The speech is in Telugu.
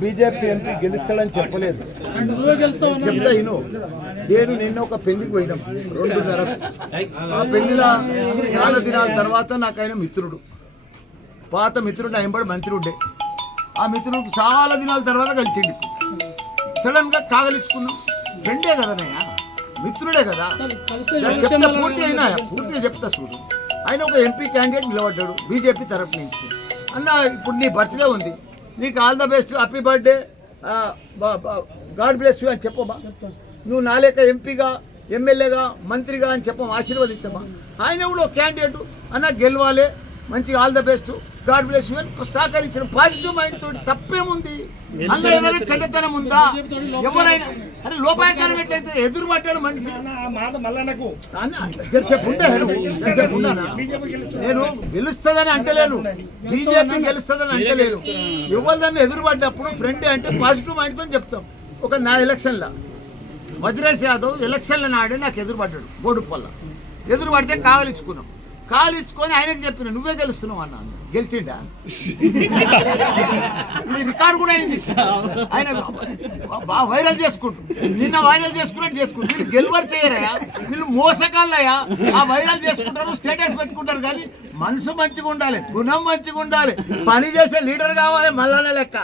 బీజేపీ ఎంపీ గెలుస్తాడని చెప్పలేదు. చెప్తా ఇను. నేను నిన్న ఒక పెళ్ళికి పోయినాం రెండున్నర. ఆ పెళ్ళిలో చాలా దినాల తర్వాత నాకు ఆయన మిత్రుడు. పాత మిత్రుడు ఆయన మంత్రి ఉండే ఆ మిత్రుడు చాలా దినాల తర్వాత కలిసిండు. సడన్గా కాగలించుకున్నాం ఫ్రెండే కదనయ్య మిత్రుడే కదా. చెప్తా పూర్తి అయినా పూర్తిగా చెప్తా చూడు. ఆయన ఒక ఎంపీ క్యాండిడేట్ నిలబడ్డాడు బీజేపీ తరఫు నుంచి. అన్న ఇప్పుడు నీ బర్త్డే ఉంది. నీకు all the best happy birthday god bless you అని చెప్పమా నువ్వు నా లెక్క ఎంపీగా ఎమ్మెల్యేగా మంత్రిగా అని చెప్పమా ఆశీర్వదించమా ఆయన కూడా ఒక క్యాండిడేట్ అన్న గెలవాలి. మంచిగా all the best. God bless you అని సహకరించడం పాజిటివ్ మైండ్ తోటి తప్పేముంది? అన్న ఏదైనా చెడ్డతనం ఉందా? ఎవరైనా అరే లోపాయకారం ఎట్లయితే ఎదురు పడ్డాడు మనిషి? మాట మల్లన్నకు? నేను గెలుస్తుందని అంటలేను. బీజేపీ గెలుస్తుందని అంటలేను ఎవరిదాన్ని ఎదురుపడ్డప్పుడు ఫ్రెండ్ అంటే పాజిటివ్ మైండ్తో చెప్తాం. ఒక నా ఎలక్షన్లో వజ్రేష్ యాదవ్ ఎలక్షన్ల నాడే నాకు ఎదురుపడ్డాడు బోడుపల్ల. ఎదురు పడితే కావలించుకున్నాం కావలించుకొని ఆయనకు చెప్పిన నువ్వే గెలుస్తున్నావు అన్నాను. గెలిచిండా? రికార్డు కూడా అయింది. ఆయన బాగా వైరల్ చేసుకుంటూ. నిన్న వైరల్ చేసుకున్నట్టు చేసుకుంటూ. వీళ్ళు గెలువరు చేయరయ్యా. వీళ్ళు మోసకాళ్ళయ్యా ఆ వైరల్ చేసుకుంటారు స్టేటస్ పెట్టుకుంటారు కానీ మనసు మంచిగా ఉండాలి గుణం మంచిగా ఉండాలి. పని చేసే లీడర్ కావాలి మల్లన్న లెక్క.